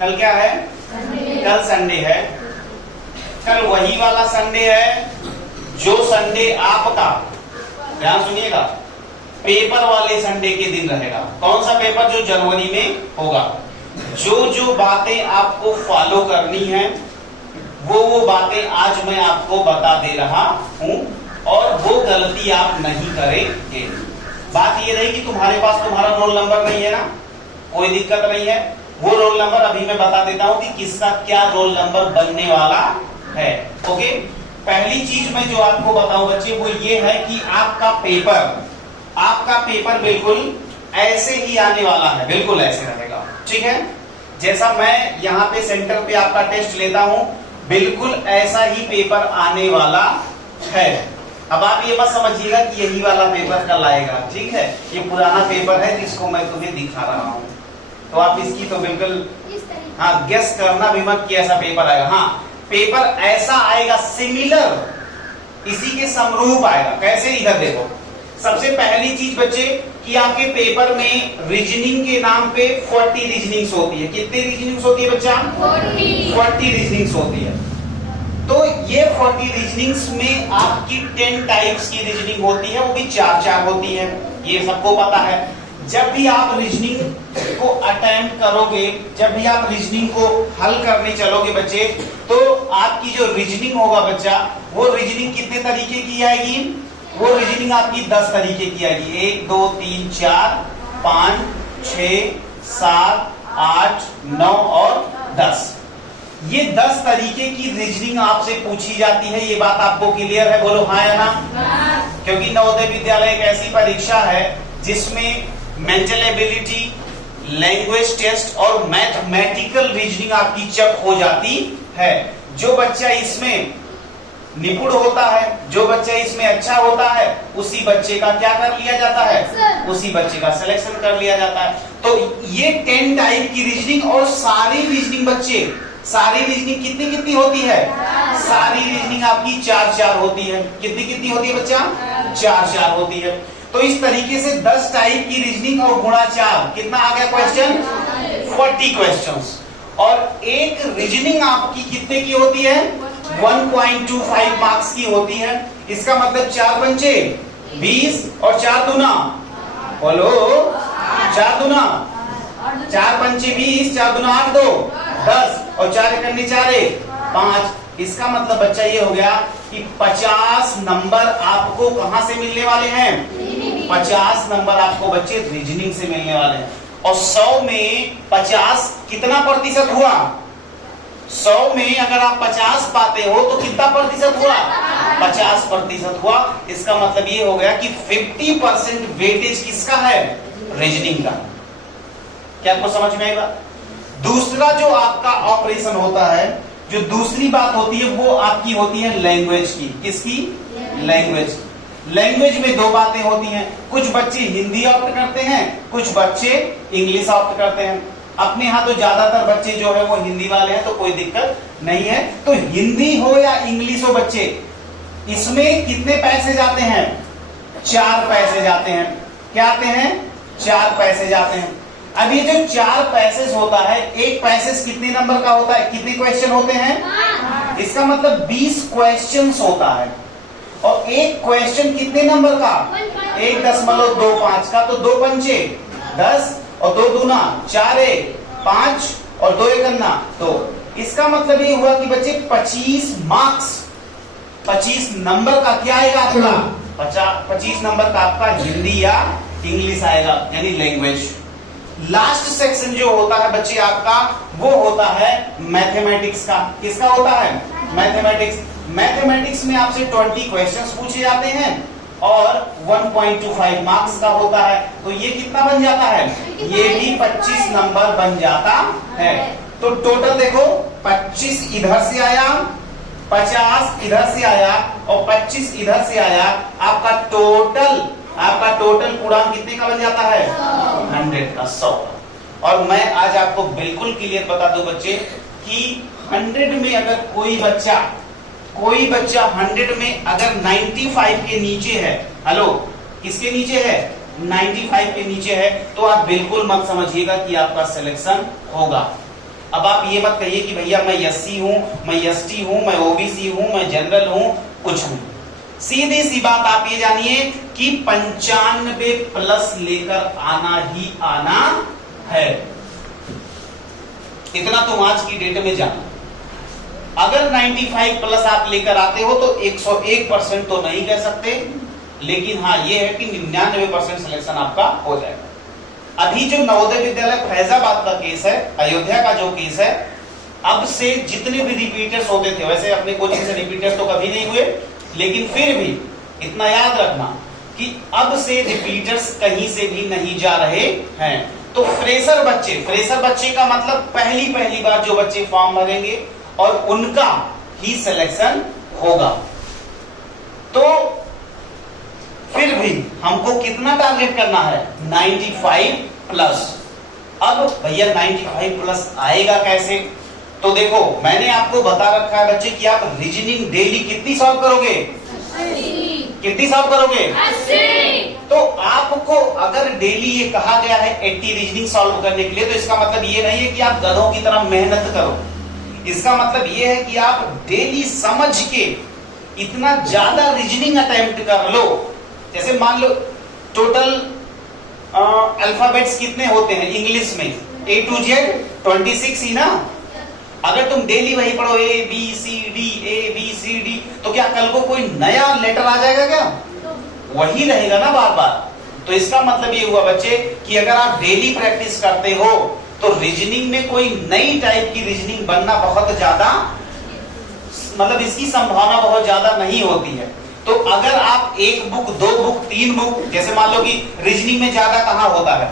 कल क्या है? कल संडे है। कल वही वाला संडे है जो संडे आपका, ध्यान सुनिएगा, पेपर वाले संडे के दिन रहेगा। कौन सा पेपर? जो जनवरी में होगा। जो जो बातें आपको फॉलो करनी है वो बातें आज मैं आपको बता दे रहा हूं और वो गलती आप नहीं करेंगे। बात ये रही कि तुम्हारे पास तुम्हारा रोल नंबर नहीं है ना, कोई दिक्कत नहीं है। वो रोल नंबर अभी मैं बता देता हूं कि किसका क्या रोल नंबर बनने वाला है। ओके, पहली चीज मैं जो आपको बताऊं बच्चे वो ये है कि आपका पेपर बिल्कुल ऐसे ही आने वाला है, बिल्कुल ऐसे रहेगा। ठीक है, जैसा मैं यहाँ पे सेंटर पे आपका टेस्ट लेता हूं बिल्कुल ऐसा ही पेपर आने वाला है। अब आप ये मत समझिएगा कि यही वाला पेपर कल आएगा। ठीक है, ये पुराना पेपर है जिसको मैं तुम्हें दिखा रहा हूं, तो आप इसकी तो बिल्कुल गेस करना भी मत कि ऐसा पेपर आएगा। हाँ, पेपर ऐसा आएगा, सिमिलर, इसी के समरूप आएगा। कैसे? इधर देखो, सबसे पहली चीज बच्चे कि आपके पेपर में रीजनिंग के नाम पे 40 रीजनिंग्स होती है। कितनी रीजनिंग्स होती है बच्चा? 40 रीजनिंग्स होती है। तो ये 40 रीजनिंग्स में आपकी 10 टाइप्स की रीजनिंग होती है, वो भी 4-4 होती है, ये सबको पता है। जब भी आप रीजनिंग को अटेम्प्ट करोगे, जब भी आप रीजनिंग को हल करने चलोगे बच्चे, तो आपकी जो रीजनिंग होगा बच्चा, वो रीजनिंग कितने तरीके की आएगी? वो रीजनिंग आपकी 10 तरीके की आएगी। 1 2 3 4 5 6 7 8 9 और 10। ये 10 तरीके की रीजनिंग आपसे पूछी जाती है। ये बात आपको क्लियर है? बोलो हाँ या ना। क्योंकि नवोदय विद्यालय एक ऐसी परीक्षा है जिसमें मेंटल एबिलिटी, लैंग्वेज टेस्ट और मैथमेटिकल रीजनिंग आपकी चेक हो जाती है। जो बच्चा इसमें निपुण होता है, जो बच्चा इसमें अच्छा होता है, उसी बच्चे का क्या कर लिया जाता है? उसी बच्चे का सिलेक्शन कर लिया जाता है। तो ये 10 टाइप की रीजनिंग, और सारी रीजनिंग बच्चे, सारी रीजनिंग कितनी कितनी होती है? सारी रीजनिंग आपकी 4-4 होती है। कितनी कितनी होती है बच्चा? 4-4 होती है। तो इस तरीके से 10 टाइप की रीजनिंग और गुणा 4, कितना आ गया क्वेश्चन? 40 क्वेश्चंस। और एक रीजनिंग आपकी कितने की होती है? 1.25 मार्क्स की होती है। इसका मतलब 4 पंचे 20 और 4 दूना, बोलो 4 दूना 4 पंचे 20, 4 दूना 8 2 10 और 4 एकन्नी 4 5। इसका मतलब बच्चा ये हो गया कि 50 नंबर आपको कहां से मिलने वाले हैं? 50 नंबर आपको बच्चे रीजनिंग से मिलने वाले हैं। और 100 में 50 कितना प्रतिशत हुआ? 100 में अगर आप 50 पाते हो तो कितना प्रतिशत हुआ? 50% हुआ। इसका मतलब ये हो गया कि 50% वेटेज किसका है? रीजनिंग का। क्या आपको समझ में आएगा? दूसरा जो आपका ऑपरेशन होता है, जो दूसरी बात होती है, वो आपकी होती है लैंग्वेज की। किसकी? लैंग्वेज। लैंग्वेज में 2 बातें होती हैं। कुछ बच्चे हिंदी ऑप्ट करते हैं, कुछ बच्चे इंग्लिश ऑप्ट करते हैं। अपने यहाँ तो ज्यादातर बच्चे जो है वो हिंदी वाले हैं, तो कोई दिक्कत नहीं है। तो हिंदी हो या इंग्लिश हो बच्चे, इसमें कितने पैसे जाते हैं? 4 पैसे जाते हैं। क्या आते हैं? 4 पैसे जाते हैं। अब ये जो 4 पैसेज होता है, एक पैसेज कितने नंबर का होता है? कितने क्वेश्चन होते हैं? इसका मतलब 20 क्वेश्चंस होता है। और एक क्वेश्चन कितने नंबर का? 1.25 का। तो 2 पंचे 10 और 2 दूना 4 5 और 2 एकन्ना 2। इसका मतलब ये हुआ कि बच्चे 25 मार्क्स, 25 नंबर का क्या आएगा आपका? 25 नंबर का आपका हिंदी या इंग्लिश आएगा, यानी लैंग्वेज। लास्ट सेक्शन जो होता है बच्चे आपका, वो होता है मैथमेटिक्स का। किसका होता है? मैथमेटिक्स। मैथमेटिक्स में आपसे 20 क्वेश्चंस पूछे जाते हैं और 1.25 मार्क्स का होता है। तो ये कितना बन जाता है? ये भी 25 नंबर बन जाता है। तो टोटल देखो, 25 इधर से आया, 50 इधर से आया और 25 इधर से आया। आपका टोटल पूर्णांक कितने का बन जाता है? 100 का, 100 का। और मैं आज आपको बिल्कुल क्लियर बता दूं बच्चे कि 100 में अगर कोई बच्चा 100 में अगर 95 के नीचे है, हेलो, किसके नीचे है? 95 के नीचे है, तो आप बिल्कुल मत समझिएगा कि आपका सिलेक्शन होगा। अब आप ये मत कहिए कि भैया मैं एससी हूं, मैं एसटी हूं, मैं ओबीसी हूं, मैं जनरल हूं, कुछ नहीं। सीधी सी बात आप ये जानिए कि 95 प्लस लेकर आना ही आना है। इतना तुम आज की डेट में जानो। अगर 95 प्लस आप लेकर आते हो तो 101% तो नहीं कह सकते, लेकिन हाँ ये है कि 99% सिलेक्शन आपका हो जाएगा। अभी जो नवोदय विद्यालय फैजाबाद का केस है, अयोध्या का जो केस है, अब से जितने भी रिपीटर्स होते थे, वैसे अपने कोचिंग से रिपीटर्स तो कभी नहीं हुए, लेकिन फिर भी इतना याद रखना कि अब से रिपीटर्स कहीं से भी नहीं जा रहे हैं। तो फ्रेशर बच्चे का मतलब पहली बार जो बच्चे फॉर्म भरेंगे और उनका ही सिलेक्शन होगा। तो फिर भी हमको कितना टारगेट करना है? 95 प्लस। अब भैया 95 प्लस आएगा कैसे? तो देखो मैंने आपको बता रखा है बच्चे कि आप रीजनिंग डेली कितनी सॉल्व करोगे? 80। कितनी सॉल्व करोगे? 80। तो आपको अगर डेली ये कहा गया है 80 रीजनिंग सॉल्व करने के लिए, तो इसका मतलब ये नहीं है कि आप गधों की तरह मेहनत करो। इसका मतलब ये है कि आप डेली समझ के इतना ज्यादा रीजनिंग अटेम्प्ट कर लो। जैसे मान लो टोटल अल्फाबेट्स कितने होते हैं इंग्लिश में? A to Z 26 ही ना। अगर तुम डेली वही पढ़ो A B C D, तो क्या कल को कोई नया लेटर आ जाएगा क्या? वही रहेगा ना बार बार। तो इसका मतलब ये हुआ बच्चे कि अगर आप डेली प्रैक्टिस करते हो तो रीजनिंग में कोई नई टाइप की रीजनिंग बनना बहुत ज्यादा, मतलब इसकी संभावना बहुत ज्यादा नहीं होती है। तो अगर आप एक बुक, दो बुक, तीन बुक, जैसे मान लो कि रीजनिंग में ज्यादा कहां होता है,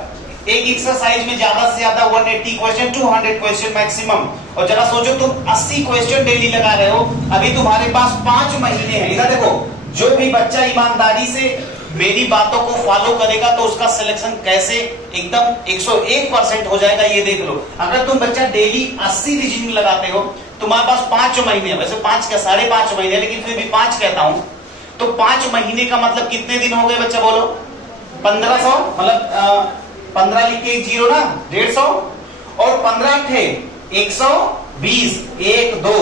एक एक्सरसाइज में ज्यादा से ज्यादा 180 क्वेश्चन, 200 क्वेश्चन मैक्सिमम, और जरा सोचो तुम 80 क्वेश्चन डेली लगा रहे हो। अभी तुम्हारे पास 5 महीने हैं। इधर देखो, जो भी बच्चा ईमानदारी से मेरी बातों को फॉलो करेगा तो उसका सिलेक्शन कैसे एकदम 101% हो जाएगा, ये देख लो। अगर तुम बच्चा डेली 80 रीजनिंग लगाते हो, तुम्हारे पास 5 महीने, वैसे 5 क्या 5.5 महीने, लेकिन फिर भी 5 कहता हूं, तो 5 महीने का मतलब कितने दिन हो गए बच्चा बोलो? 1500, मतलब 15 लिख के 0 ना, 150, और 15 थे 120, 1 2,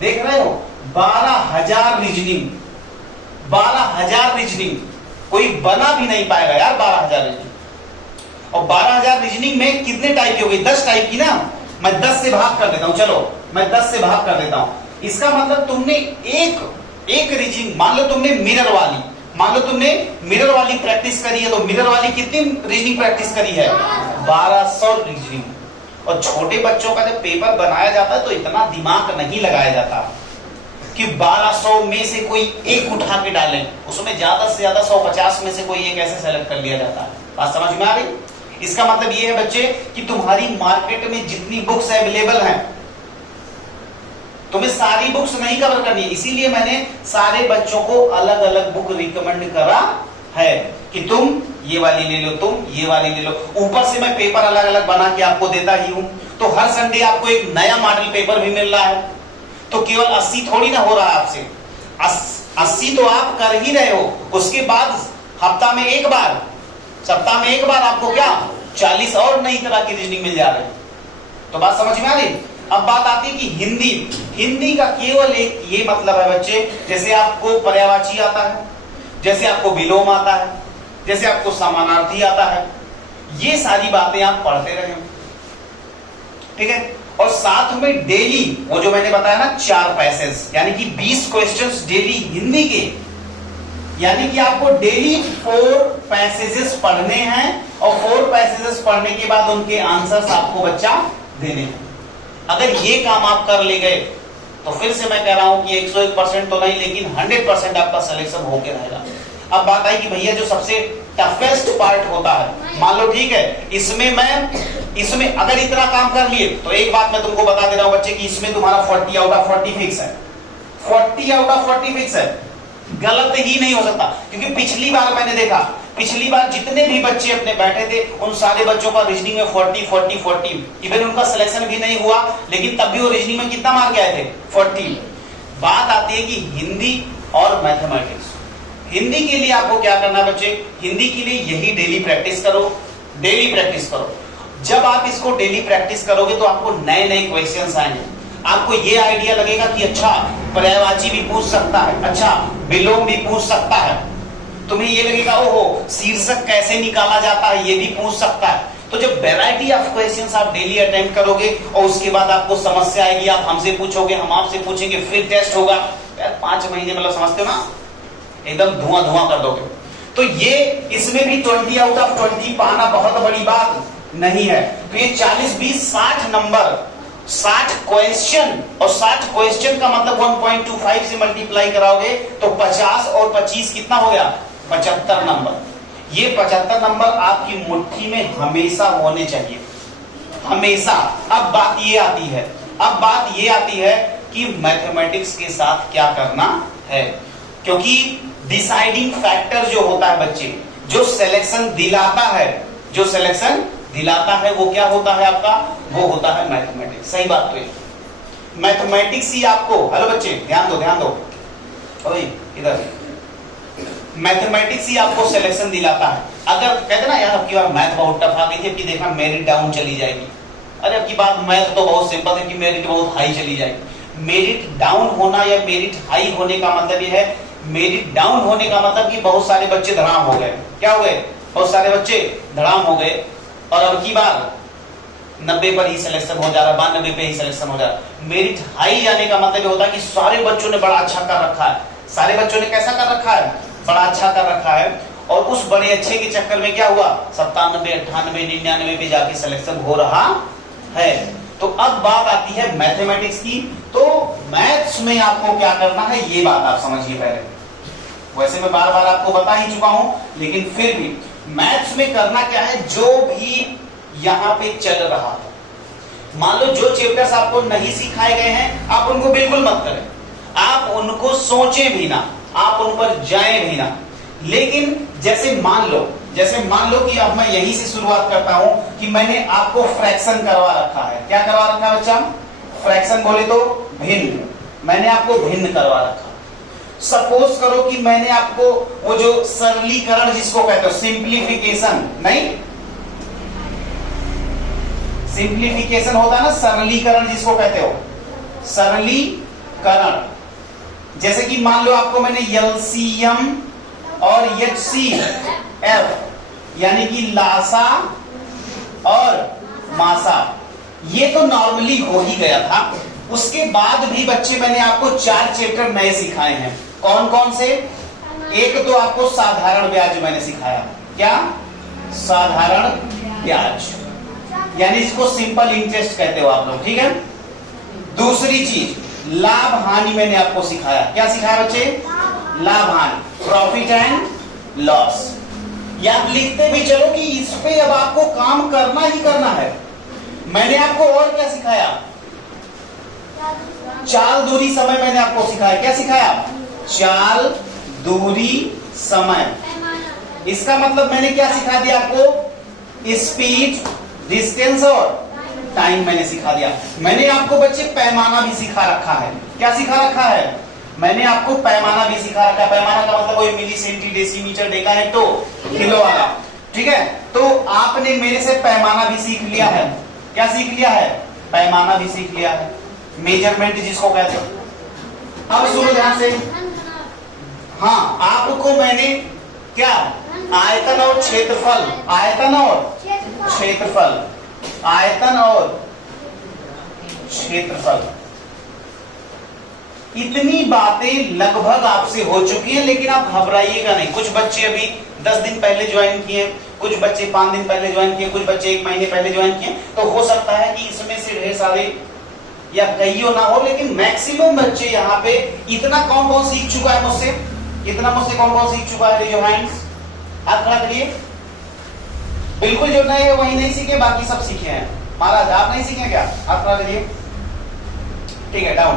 देख रहे हो? 12,000 रीजनिंग, 12,000 रीजनिंग कोई बना भी नहीं पाएगा यार। 12,000 रीजनिंग, और 12,000 रीजनिंग में कितने टाइप की हो गई? 10 टाइप की ना। मैं 10 से भाग कर देता हूं, चलो मैं 10 से भाग कर देता हूं। इसका मतलब तुमने एक रीजनिंग, मान लो तुमने मिरर वाली प्रैक्टिस करी है, तो मिरर वाली कितनी रीजनिंग प्रैक्टिस करी है? 1200 रीजनिंग। और छोटे बच्चों का जब पेपर बनाया जाता है तो इतना दिमाग नहीं लगाया जाता कि 1200 में से कोई एक उठा के डालें, उसमें ज्यादा से ज्यादा 150 में से कोई एक ऐसे सेलेक्ट कर लिया जाता है। बात समझ में आ रही? इसका मतलब ये है बच्चे कि तुम्हारी मार्केट में जितनी बुक्स अवेलेबल हैं, तुम्हें सारी बुक्स नहीं कवर करनी है। इसीलिए मैंने सारे बच्चों को अलग अलग बुक रिकमेंड करा है कि तुम ये वाली ले लो, तुम ये वाली ले लो। ऊपर से मैं पेपर अलग अलग बना के आपको देता ही हूं, तो हर संडे आपको एक नया मॉडल पेपर भी मिल रहा है। तो केवल 80 थोड़ी ना हो रहा है आपसे, 80 तो आप कर ही रहे हो। उसके बाद हफ्ता में एक बार, सप्ताह में एक बार आपको क्या 40 और नई तरह की रीजनिंग मिल जा रही है। तो बात समझ में आ रही? अब बात आती है कि हिंदी का केवल एक ये मतलब है बच्चे, जैसे आपको पर्यायवाची आता है, जैसे आपको विलोम आता है, जैसे आपको समानार्थी आता है, ये सारी बातें आप पढ़ते रहे, ठीक है। और साथ में डेली वो जो मैंने बताया ना 4 पैसेज, यानी कि 20 क्वेश्चंस डेली हिंदी के, यानी कि आपको डेली 4 पैसेजेस पढ़ने हैं, और 4 पैसेजेस पढ़ने के बाद उनके आंसर्स आपको बच्चा देने हैं। अगर ये काम आप कर ले गए तो फिर से मैं कह रहा हूं कि 101% तो नहीं, लेकिन 100% आपका सिलेक्शन होके रहेगा। अब बात आई कि भैया जो सबसे टफेस्ट पार्ट होता है, मान लो ठीक है, इसमें अगर इतना काम कर लिए, तो एक बात मैं तुमको बता दे रहा हूं बच्चे कि इसमें तुम्हारा 40 आउट ऑफ 40 फिक्स है। 40 आउट ऑफ 40 फिक्स है, गलत ही नहीं हो सकता। क्योंकि पिछली बार मैंने देखा, पिछली बार जितने भी बच्चे अपने बैठे थे, उन सारे बच्चों का रीजनिंग में 40, इवन उनका सिलेक्शन भी नहीं हुआ, लेकिन तब भी वो रीजनिंग में कितना मार्क आए थे? 40। बात आती है कि हिंदी और मैथमेटिक्स। हिंदी के लिए आपको क्या करना है बच्चे? हिंदी के लिए यही डेली प्रैक्टिस करो, डेली प्रैक्टिस करो। जब आप इसको डेली प्रैक्टिस करोगे तो आपको नए नए क्वेश्चंस आएंगे। आपको ये आइडिया लगेगा कि अच्छा पर्यायवाची भी पूछ सकता है, अच्छा विलोम भी पूछ सकता है। तुम्हें ये लगेगा ओहो शीर्षक कैसे निकाला जाता है ये भी पूछ सकता है। तो जब वैरायटी ऑफ क्वेश्चंस आप डेली अटेम्प्ट करोगे और उसके बाद आपको समस्या आएगी, आप हमसे पूछोगे, हम आपसे पूछेंगे, फिर टेस्ट होगा, यार 5 महीने मतलब समझते हो ना, एकदम धुआं धुआं कर दोगे। तो ये इसमें भी 20 आउट ऑफ 20 पाना बहुत बड़ी बात नहीं है। तो ये 40 20 60 नंबर, 60 क्वेश्चन, और 60 क्वेश्चन का मतलब 1.25 से मल्टीप्लाई कराओगे तो 50 और 25 कितना हो गया, 75 नंबर। ये 75 नंबर आपकी मुट्ठी में हमेशा होने चाहिए, हमेशा। अब बात ये आती है कि मैथमेटिक्स के साथ क्या करना है, क्योंकि डिसाइडिंग फैक्टर जो होता है बच्चे, जो सिलेक्शन दिलाता है वो क्या होता है आपका, वो होता है मैथमेटिक्स। सही बात तो है, मैथमेटिक्स ही आपको, हेलो बच्चे ध्यान दो, ओए इधर, मैथमेटिक्स ही आपको सिलेक्शन दिलाता है। अगर कहते ना यार अब की बार मैथ बहुत टफ आ गई थी, अब की देखना मेरिट डाउन चली जाएगी, अरे अब की बात मैथ तो बहुत सिंपल है कि मेरिट बहुत हाई चली जाएगी। मेरिट डाउन होना या मेरिट हाई होने का मतलब ये है, मेरिट डाउन होने का मतलब कि बहुत सारे बच्चे धड़ाम हो गए। क्या हो गए, बहुत सारे बच्चे धड़ाम हो गए, और अब की बार 90 पर ही सिलेक्शन हो जा रहा है, 92 पे ही सिलेक्शन हो जा रहा है। मेरिट हाई आने का मतलब ये होता है कि सारे बच्चों ने बड़ा अच्छा कर रखा है, सारे बच्चों ने कैसा कर रखा है, बड़ा अच्छा कर रखा है, और उस बड़े अच्छे के चक्कर में क्या हुआ 97 98 99 पे जाके सिलेक्शन हो रहा है। तो अब बात आती है मैथमेटिक्स की। तो मैथ्स में आपको क्या करना है ये बात आप समझिए पहले। वैसे मैं बार बार आपको बता ही चुका हूं, लेकिन फिर भी मैथ्स में करना क्या है, जो भी यहां पे चल रहा है, मान लो जो चैप्टर्स आपको नहीं सिखाए गए हैं आप उनको बिल्कुल मत करें, आप उनको सोचें भी ना, आप उन पर जाएं भी ना। लेकिन जैसे मान लो कि अब मैं यहीं से शुरुआत करता हूं कि मैंने आपको फ्रैक्शन करवा रखा है। क्या करवा रखा है बच्चा, फ्रैक्शन बोले तो भिन्न, मैंने आपको भिन्न करवा रखा। सपोज करो कि मैंने आपको वो जो सरलीकरण जिसको कहते हो, सिंप्लीफिकेशन नहीं, सिंप्लीफिकेशन होता है ना, सरलीकरण जिसको कहते हो, सरलीकरण। जैसे कि मान लो आपको मैंने एलसीएम और एचसीएफ यानी कि लासा और मासा, ये तो नॉर्मली हो ही गया था। उसके बाद भी बच्चे मैंने आपको 4 चैप्टर नए सिखाए हैं। कौन कौन से, एक तो आपको साधारण ब्याज मैंने सिखाया, क्या, साधारण ब्याज यानी इसको सिंपल इंटरेस्ट कहते हो आप लोग, ठीक है। दूसरी चीज लाभ हानि मैंने आपको सिखाया। क्या सिखाया बच्चे, लाभ हानि, प्रॉफिट एंड लॉस। या लिखते भी चलो कि इस पे अब आपको काम करना ही करना है। मैंने आपको और क्या सिखाया, चाल दूरी समय मैंने आपको सिखाया। क्या सिखाया, चाल दूरी समय। इसका मतलब मैंने क्या सिखा दिया आपको, स्पीड, डिस्टेंस और टाइम मैंने सिखा दिया। मैंने आपको बच्चे पैमाना भी सिखा रखा है। क्या सिखा रखा है, मैंने आपको पैमाना भी सिखा रखा है। पैमाना का मतलब वही मिली, सेंटी, डेसीमीटर, डेकाहेक्टो, किलो वाला, ठीक है। तो आपने मेरे से पैमाना भी सीख लिया है। क्या सीख लिया है, पैमाना भी सीख लिया है, मेजरमेंट जिसको कहते हो। अब सुनो ध्यान से, हाँ आपको मैंने क्या, आयतन और क्षेत्रफल, आयतन और क्षेत्रफल, आयतन और क्षेत्रफल, इतनी बातें लगभग आपसे हो चुकी हैं। लेकिन आप घबराइएगा नहीं, कुछ बच्चे अभी 10 दिन पहले ज्वाइन किए, कुछ बच्चे 5 दिन पहले ज्वाइन किए, कुछ बच्चे 1 महीने पहले ज्वाइन किए। तो हो सकता है कि इसमें से ढेर सारे या कईयों ना हो, लेकिन मैक्सिमम बच्चे यहाँ पे इतना कौन कौन सीख चुका है मुझसे, इतना मुझसे कौन कौन सीख चुका है, जो हैंड्स हाथ खड़ा करिए। बिल्कुल जो नए वही नहीं सीखे, बाकी सब सीखे हैं। महाराज आप नहीं सीखे क्या, हाथ खड़ा करिए, ठीक है, डाउन।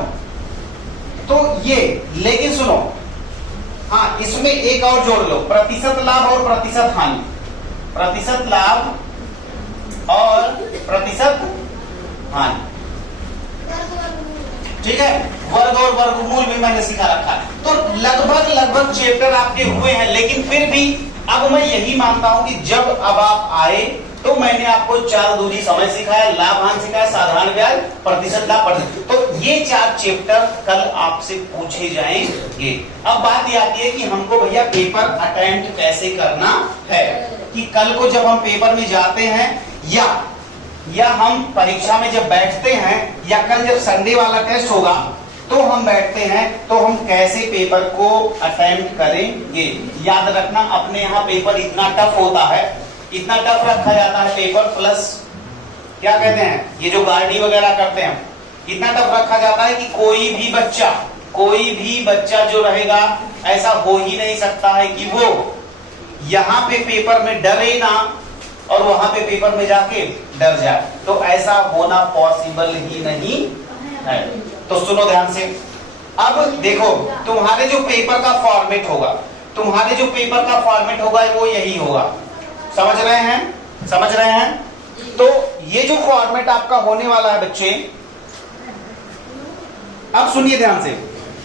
तो ये, लेकिन सुनो, हाँ इसमें एक और जोड़ लो, प्रतिशत लाभ और प्रतिशत हानि, प्रतिशत लाभ और प्रतिशत हानि, ठीक है। वर्ग और वर्गमूल भी मैंने सिखा रखा है। तो लगभग चैप्टर आपके हुए हैं, लेकिन फिर भी अब मैं यही मानता हूं कि जब अब आप आए तो मैंने आपको 4 दूनी समय सिखाया, लाभांश सिखाया, साधारण ब्याज, प्रतिशत लाभ, तो ये 4 चैप्टर कल आपसे पूछे जाएंगे। अब बात ये आती है कि हमको भैया पेपर अटेम्प्ट कैसे करना है, कि कल को जब हम पेपर में जाते हैं या हम परीक्षा में जब बैठते हैं, या कल जब संडे वाला टेस्ट होगा तो हम बैठते हैं, तो हम कैसे पेपर को अटेम्प्ट करेंगे। याद रखना, अपने यहाँ पेपर इतना टफ होता है, इतना टफ रखा जाता है पेपर, प्लस क्या कहते हैं, ये जो गार्डी वगैरह करते हैं, इतना टफ रखा जाता है कि कोई भी बच्चा जो रहेगा, ऐसा हो ही नहीं सकता है कि वो यहाँ पे पेपर में डरे ना और वहां पे पेपर में जाके डर जाए, तो ऐसा होना पॉसिबल ही नहीं है। तो सुनो ध्यान से, अब देखो तुम्हारे जो पेपर का फॉर्मेट होगा, वो यही होगा। समझ रहे हैं? तो ये जो फॉर्मेट आपका होने वाला है बच्चे, अब सुनिए ध्यान से,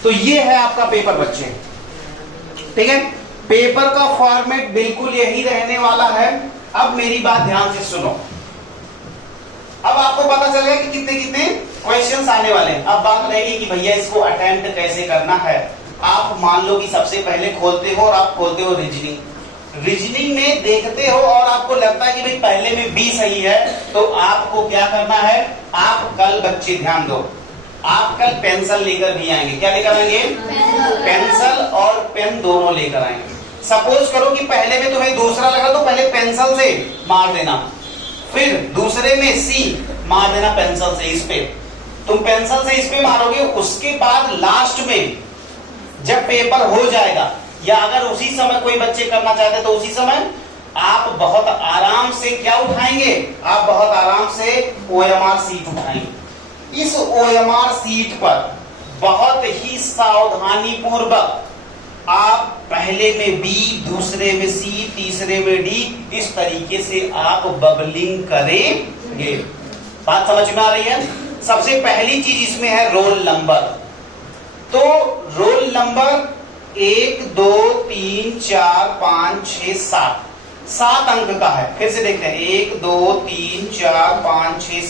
तो ये है आपका पेपर बच्चे, ठीक है। पेपर का फॉर्मेट बिल्कुल यही रहने वाला है। अब मेरी बात ध्यान से सुनो, अब आपको पता चल गया कि कितने कितने क्वेश्चंस आने वाले हैं। अब बात रहेगी कि भैया इसको अटेम्प्ट कैसे करना है। आप मान लो कि सबसे पहले खोलते हो और आप खोलते हो रीजनिंग में देखते हो और आपको लगता है कि भाई पहले में बी सही है, तो आपको क्या करना है, आप कल बच्चे ध्यान दो, आप कल पेंसिल लेकर भी आएंगे। क्या लेकर आएंगे? पेंसिल और पेन दोनों लेकर आएंगे। सपोज करो कि पहले में तुम्हें दूसरा लगा, तो पहले पेंसिल से मार देना, फिर दूसरे में सी मार देना पेंसिल से इस पे, तुम पेंसिल से इस पे मारोगे, उसके बाद लास्ट में जब पेपर हो जाएगा, या अगर उसी समय कोई बच्चे करना चाहते तो उसी समय आप बहुत आराम से क्या उठाएंगे, आप बहुत आराम से OMR सीट उठाएंगे। इस OMR सीट पर बहुत ही सावधानी पूर्वक आप पहले में बी, दूसरे में सी, तीसरे में डी, इस तरीके से आप बबलिंग करेंगे। बात समझ में आ रही है? सबसे पहली चीज इसमें है रोल नंबर। तो रोल नंबर 1 2 3 4 5 6 7 अंक का है। फिर से देखते हैं, 1 2 3 4 5 6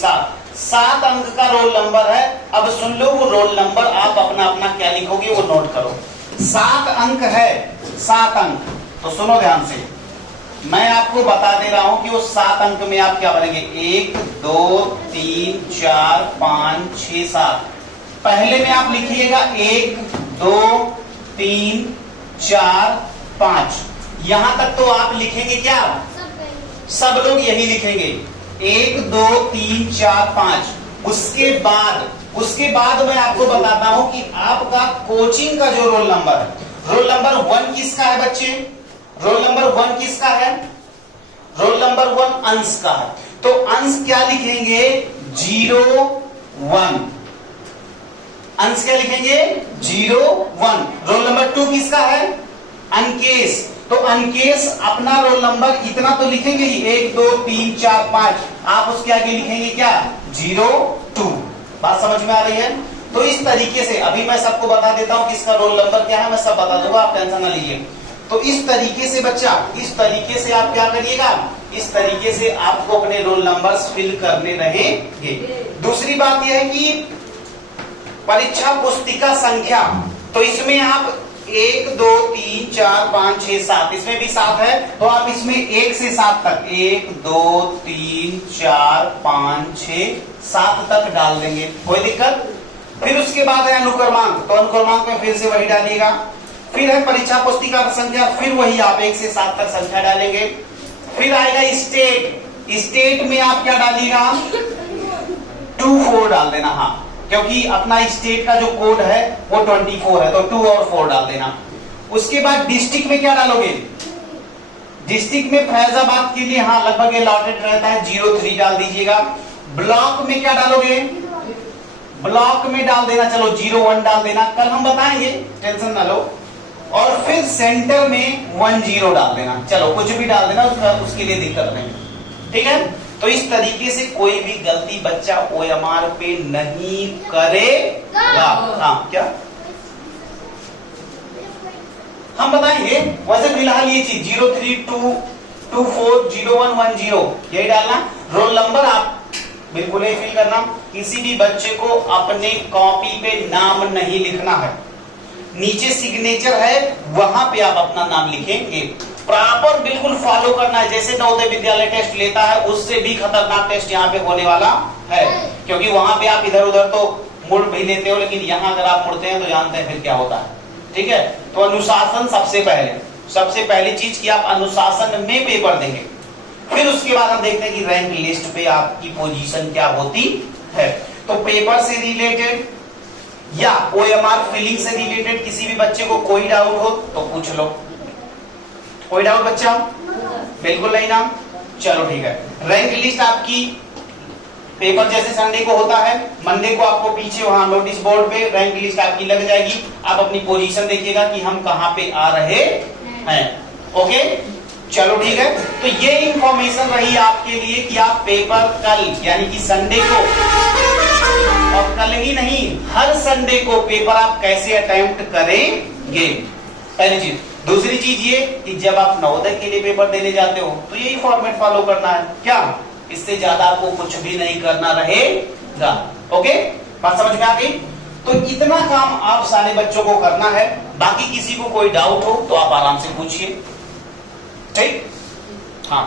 7 अंक का रोल नंबर है। अब सुन लो, वो रोल नंबर आप अपना अपना क्या लिखोगे वो नोट करो। 7 अंक है, 7 अंक। तो सुनो ध्यान से, मैं आपको बता दे रहा हूं कि वो 7 अंक में आप क्या बनेंगे, 1 2 3 4 5 6 7। पहले में आप लिखिएगा 1 2 3 4 5। यहां तक तो आप लिखेंगे क्या, सब लोग यही लिखेंगे 1 2 3 4 5। उसके बाद मैं आपको बताता हूं कि आपका कोचिंग का जो रोल नंबर है, रोल नंबर 1 किसका है बच्चे, रोल नंबर 1 किसका है, रोल नंबर 1 अंश का है। तो अंश क्या लिखेंगे, 0 1। अंश क्या लिखेंगे, 0 1। रोल नंबर 2 किसका है, अंकेश। तो अंकेश अपना रोल नंबर इतना तो लिखेंगे ही, 1 2 3 4 5। आप उसके आगे लिखेंगे क्या, 0 2। बात समझ में आ रही है? तो इस तरीके से अभी मैं सबको बता देता हूं किसका रोल नंबर क्या है, मैं सब बता दूंगा, आप टेंशन ना लीजिए। तो इस तरीके से बच्चा, इस तरीके से आप क्या करिएगा, इस तरीके से आपको अपने रोल नंबर्स फिल करने रहेंगे। दूसरी बात यह है कि परीक्षा पुस्तिका संख्या, तो इसमें आप 1 2 3 4 5 6 7, इसमें भी 7 है, तो आप इसमें 1 से 7 तक, 1 2 3 4 5 6 7 तक डाल देंगे, कोई दिक्कत। फिर उसके बाद है अनुक्रमांक, तो अनुक्रमांक में फिर से वही डालिएगा। फिर है परीक्षा पुस्तिका संख्या, फिर वही आप 1 से 7 तक संख्या डालेंगे। फिर आएगा स्टेट, स्टेट में आप क्या डालिएगा, 2 4 डाल देना, हाँ, क्योंकि अपना स्टेट का जो कोड है वो 24 है, तो 2 और 4 डाल देना। उसके बाद डिस्ट्रिक्ट में क्या डालोगे, डिस्ट्रिक्ट में फैजाबाद के लिए हाँ लगभग अलॉटेड रहता है, 03 डाल दीजिएगा। ब्लॉक में क्या डालोगे, ब्लॉक में डाल देना, चलो 01 डाल देना, कल हम बताएंगे, टेंशन ना लो। और फिर सेंटर में 10 डाल देना, चलो कुछ भी डाल देना, उसके लिए दिक्कत नहीं, ठीक है। तो इस तरीके से कोई भी गलती बच्चा OMR पे नहीं करेगा। हाँ क्या हम बताएंगे, वैसे फिलहाल ये चीज 032 240110 यही डालना। रोल नंबर आप बिल्कुल ही फिल करना। किसी भी बच्चे को अपने कॉपी पे नाम नहीं लिखना है, नीचे सिग्नेचर है वहां पे आप अपना नाम लिखेंगे। प्रॉपर बिल्कुल फॉलो करना है, जैसे नवोदय विद्यालय टेस्ट लेता है उससे भी खतरनाक टेस्ट यहाँ पे होने वाला है, क्योंकि वहां पे आप इधर उधर तो मुड़ भी लेते हो, लेकिन यहाँ अगर आप मुड़ते हैं तो जानते हैं फिर क्या होता है। ठीक है, तो अनुशासन सबसे पहली चीज कि आप अनुशासन में पेपर देंगे, फिर उसके बाद हम देखते हैं कि रैंक लिस्ट पे आपकी पोजीशन क्या होती है। तो पेपर से रिलेटेड या OMR फिलिंग से रिलेटेड किसी भी बच्चे को कोई डाउट हो तो पूछ लो। कोई डाउट बच्चा? बिल्कुल नहीं ना, चलो ठीक है। रैंक लिस्ट आपकी पेपर जैसे संडे को होता है, मंडे को आपको पीछे वहां नोटिस बोर्ड पे रैंक लिस्ट आपकी लग जाएगी। आप अपनी पोजीशन देखिएगा कि हम कहां पे आ रहे हैं। ओके, चलो ठीक है। तो ये इंफॉर्मेशन रही आपके लिए कि आप पेपर कल यानी कि संडे को, और कल ही नहीं हर संडे को पेपर आप कैसे अटेम्प्ट करेंगे, पहली चीज। दूसरी चीज ये कि जब आप नवोदय के लिए पेपर देने जाते हो तो यही फॉर्मेट फॉलो करना है। क्या, इससे ज्यादा आपको कुछ भी नहीं करना रहेगा। ओके, बात समझ में आ गई? तो इतना काम आप सारे बच्चों को करना है। बाकी किसी को कोई डाउट हो तो आप आराम से पूछिए। ठीक, हाँ।